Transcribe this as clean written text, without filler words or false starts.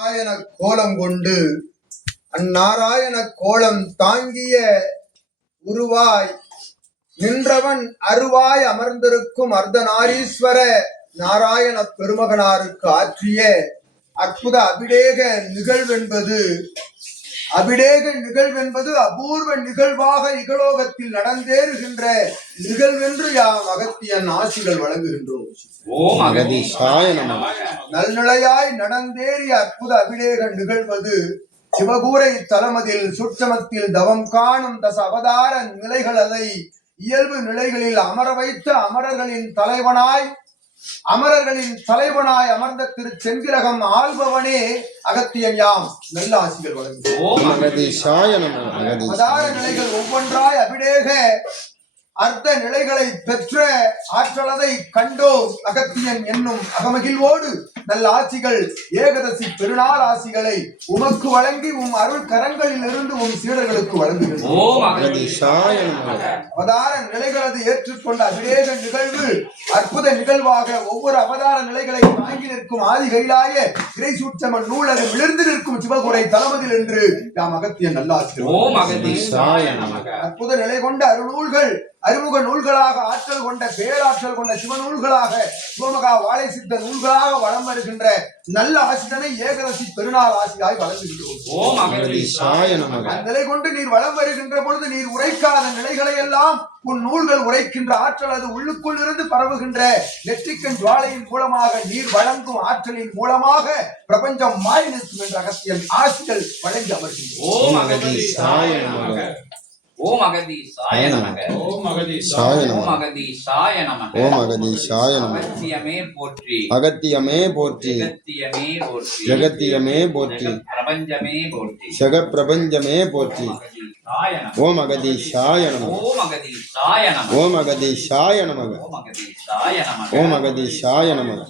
நாராயண கோலம் கொண்டு அந்நாராயண கோலம் தாங்கிய உருவாய் நின்றவன் அருவாய் அமர்ந்திருக்கும் அர்த்தநாரீஸ்வர நாராயண பெருமகனாருக்கு ஆற்றிய அற்புத அபிடேக நிகழ்வென்பது அபூர்வ நிகழ்வாக இகலோகத்தில் நடந்தேறுகின்ற நிகழ்வென்று யாம் அகத்தியன் ஆசிகள் வழங்குகின்றோம். ஓம் அகதீஷாய நமः. நல்நிலையாய் நடந்தேறிய அற்புத அபிடேக நிகழ்வது சிவகூரை தலமதில் சுற்றமத்தில் தவம் காணும் தச அவதார நிலைகளை இயல்பு நிலைகளில் அமர வைத்த அமரர்களின் தலைவனாய் அமர்ந்த திரு செந்திலகம் ஆள்பவனே அகத்தியன் யாம் நல்ல ஆசிகள் வழங்குகிறோம். அவதார நிலைகள் ஒவ்வொன்றாய் அபிடேக அர்த்த நிலைகளை பெற்ற ஆற்றலதை கண்டோம். அகத்தியன் என்னும் அகமகிழ்வோடு நல்ல ஆசிகள் ஏகதசி பெருநாள் ஆசிகளை உமக்கு வழங்கி உம் அருள் கரங்களில் இருந்து உம் சீடர்களுக்கு வழங்குகிறோம். அவதார நிலைகளது ஏற்றுக்கொண்ட அபிடேக நிகழ்வு அற்புத நிகழ்வாக ஒவ்வொரு அவதார நிலைகளை தாங்கி நிற்கும் ஆதி கைலாய இறை சூட்சம நூலது விழுந்து நிற்கும் சிவகுரை தளமதில் என்று நாம் அகத்தியன் நல்லாசிரியர் அற்புத நிலை கொண்ட அருநூல்கள் அறிமுக நூல்களாக ஆற்றல் கொண்ட பேராற்றல் கொண்ட சிவநூல்களாக சிவமகா வாழை சித்த நூல்களாக வளம் வருகின்ற நல்ல ஆசிரியனை ஏகதசி பெருநாள் ஆசிரியாய் வழங்குகின்றோம். அந்நிலை கொண்டு நீர் வளம் வருகின்ற பொழுது நீர் உரைக்காத நிலைகளை எல்லாம் உன் நூல்கள் உரைக்கின்ற ஆற்றல் அது உள்ளுக்குள் இருந்து பரவுகின்ற நெற்றிக்கண் ஜுவாலையின் மூலமாக நீர் வழங்கும் ஆற்றலின் மூலமாக பிரபஞ்சம் மாறி நிற்கும் என்ற அகத்தியன் ஆசிகள் வழங்கி அமர்கின்றோம். ஓம் அகதீஷாய நமக. ஓம் அகதீஷாய நமக. ஓம் அகதீஷாய நமக. ஓம் அகதீஷாய நமக. அகத்தியமே போற்றி. அகத்தியமே போற்றி. ஜகத்தியமே போற்றி. ஜகத்தியமே போற்றி. பிரபஞ்சமே போற்றி. ஜகத் பிரபஞ்சமே போற்றி. ஓம் அகதீஷாய நமக. ஓம் அகதீஷாய நமக. ஓம் அகதீஷாய நமக. ஓம் அகதீஷாய நமக. ஓம் அகதீஷாய நமக.